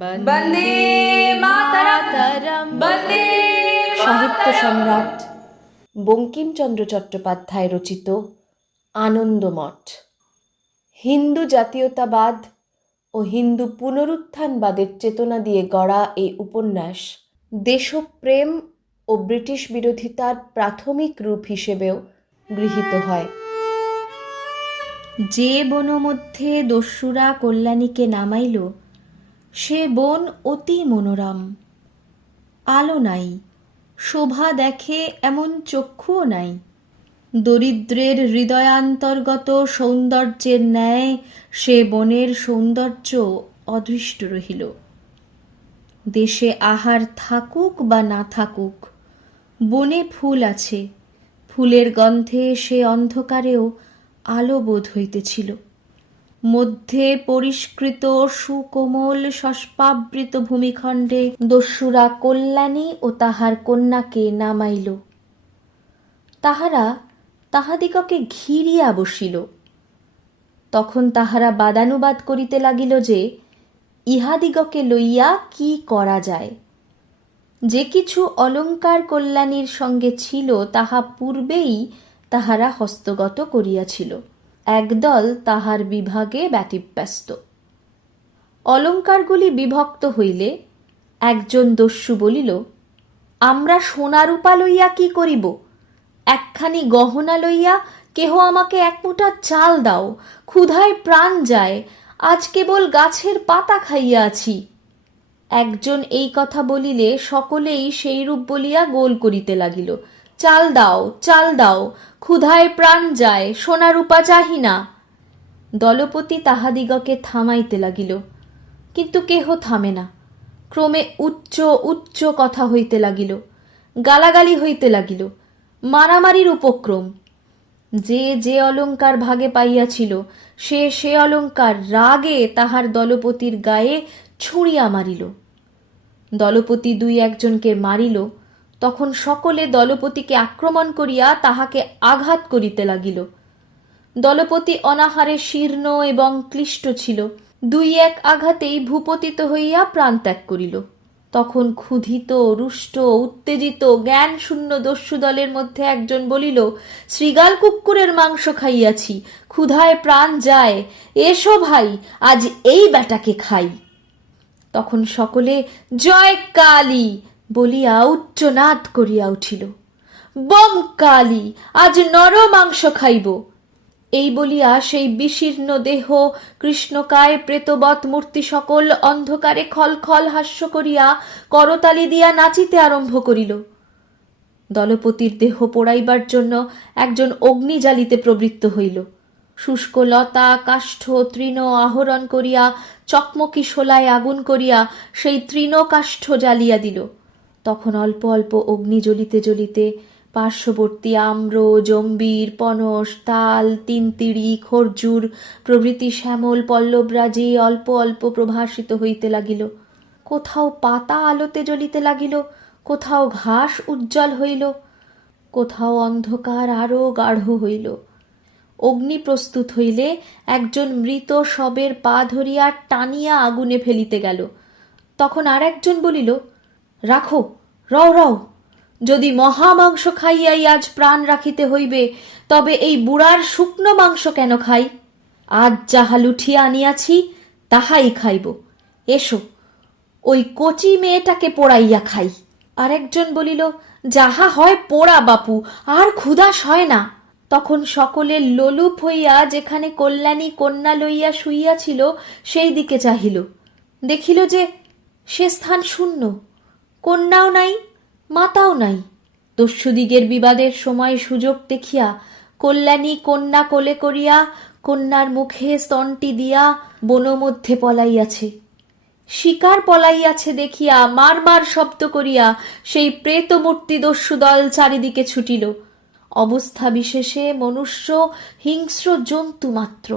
বন্দে মাতরম, বন্দে সাহিত্য সম্রাট বঙ্কিমচন্দ্র চট্টোপাধ্যায় রচিত আনন্দমঠ। হিন্দু জাতীয়তাবাদ ও হিন্দু পুনরুত্থানবাদের চেতনা দিয়ে গড়া এই উপন্যাস দেশপ্রেম ও ব্রিটিশ বিরোধিতার প্রাথমিক রূপ হিসেবেও গৃহীত হয়। যে বন মধ্যে দস্যুরা কল্যাণীকে নামাইল, সে বন অতি মনোরম। আলো নাই, শোভা দেখে এমন চক্ষুও নাই। দরিদ্রের হৃদয়ান্তর্গত সৌন্দর্যের ন্যায় সে বনের সৌন্দর্য অদৃষ্ট রহিল। দেশে আহার থাকুক বা না থাকুক, বনে ফুল আছে, ফুলের গন্ধে সে অন্ধকারেও আলো বোধ হইতেছিল। মধ্যে পরিষ্কৃত সুকোমল শস্পাবৃত ভূমিখণ্ডে দস্যুরা কল্যাণী ও তাহার কন্যাকে নামাইল। তাহারা তাহাদিগকে ঘিরিয়া বসিল। তখন তাহারা বাদানুবাদ করিতে লাগিল যে ইহাদিগকে লইয়া কি করা যায়। যে কিছু অলঙ্কার কল্যাণীর সঙ্গে ছিল তাহা পূর্বেই তাহারা হস্তগত করিয়াছিল। একদল তাহার বিভাগে ব্যতিব্যস্ত। অলঙ্কারগুলি বিভক্ত হইলে একজন দস্যু বলিল, আমরা সোনা রূপা লইয়া কি করিব? একখানি গহনা লইয়া কেহ আমাকে এক মুঠা চাল দাও, ক্ষুধায় প্রাণ যায়, আজ কেবল গাছের পাতা খাইয়া আছি। একজন এই কথা বলিলে সকলেই সেই রূপ বলিয়া গোল করিতে লাগিল। চাল দাও, চাল দাও, ক্ষুধায় প্রাণ যায়, সোনা রূপা চাহি না। দলপতি তাহাদিগকে থামাইতে লাগিল, কিন্তু কেহ থামে না। ক্রমে উচ্চ উচ্চ কথা হইতে লাগিল, গালাগালি হইতে লাগিল, মারামারির উপক্রম। যে যে অলঙ্কার ভাগে পাইয়াছিল সে সে অলঙ্কার রাগে তাহার দলপতির গায়ে ছুঁড়িয়া মারিল। দলপতি দুই একজনকে মারিল, তখন সকলে দলপতিকে আক্রমণ করিয়া তাহাকে আঘাত করিতে লাগিল। দলপতি অনাহারে শীর্ণ এবং ক্লিষ্ট ছিল, দুই এক আঘাতেই ভূপতিত হইয়া প্রাণ ত্যাগ করিল। তখন ক্ষুধিত, রুষ্ট, উত্তেজিত, জ্ঞান শূন্য দস্যু দলের মধ্যে একজন বলিল, শৃগাল কুক্কুরের মাংস খাইয়াছি, ক্ষুধায় প্রাণ যায়, এসো ভাই, আজ এই বেটাকে খাই। তখন সকলে জয় কালী বলিয়া উচ্চনাদ করিয়া উঠিল। বম কালী, আজ নর মাংস খাইব। এই বলিয়া সেই বিশীর্ণ দেহ, কৃষ্ণকায় প্রেতবৎ মূর্তি সকল অন্ধকারে খলখল হাস্য করিয়া করতালি দিয়া নাচিতে আরম্ভ করিল। দলপতির দেহ পোড়াইবার জন্য একজন অগ্নি জ্বালিতে প্রবৃত্ত হইল। শুষ্ক লতা, কাষ্ঠ, তৃণ আহরণ করিয়া চকমকি শোলায় আগুন করিয়া সেই তৃণ কাষ্ঠ জ্বালিয়া দিল। তখন অল্প অল্প অগ্নি জ্বলিতে জ্বলিতে পার্শ্ববর্তী আম্র, জম্বির, পনস, তাল, তিনতিড়ি, খরজুর প্রভৃতি শ্যামল পল্লবরাজি অল্প অল্প প্রভাসিত হইতে লাগিল। কোথাও পাতা আলোতে জ্বলিতে লাগিল, কোথাও ঘাস উজ্জ্বল হইল, কোথাও অন্ধকার আরো গাঢ় হইল। অগ্নি প্রস্তুত হইলে একজন মৃত শবের পা ধরিয়া টানিয়া আগুনে ফেলিতে গেল। তখন আর একজন বলিল, রাখো, রও রও, যদি মহামাংস খাইয়াই আজ প্রাণ রাখিতে হইবে, তবে এই বুড়ার শুকনো মাংস কেন খাই? আজ যাহা লুঠিয়া আনিয়াছি তাহাই খাইব। এসো, ওই কচি মেয়েটাকে পোড়াইয়া খাই। আর একজন বলিল, যাহা হয় পোড়া বাপু, আর ক্ষুধা সয় না। তখন সকলে লোলুপ হইয়া যেখানে কল্যাণী কন্যা লইয়া শুইয়াছিল সেই দিকে চাহিল। দেখিল যে সে স্থান শূন্য, কন্যাও নাই, মাতাও নাই। দস্যুদিগের বিবাদের সময় সুযোগ দেখিয়া কল্যাণী কন্যা কোলে করিয়া কন্যার মুখে স্তনটি দিয়া বনমধ্যে পলাইয়াছে। শিকার পলাইয়াছে দেখিয়া মার মার শব্দ করিয়া সেই প্রেতমূর্তি দস্যু দল চারিদিকে ছুটিল। অবস্থা বিশেষে মনুষ্য হিংস্র জন্তু মাত্র।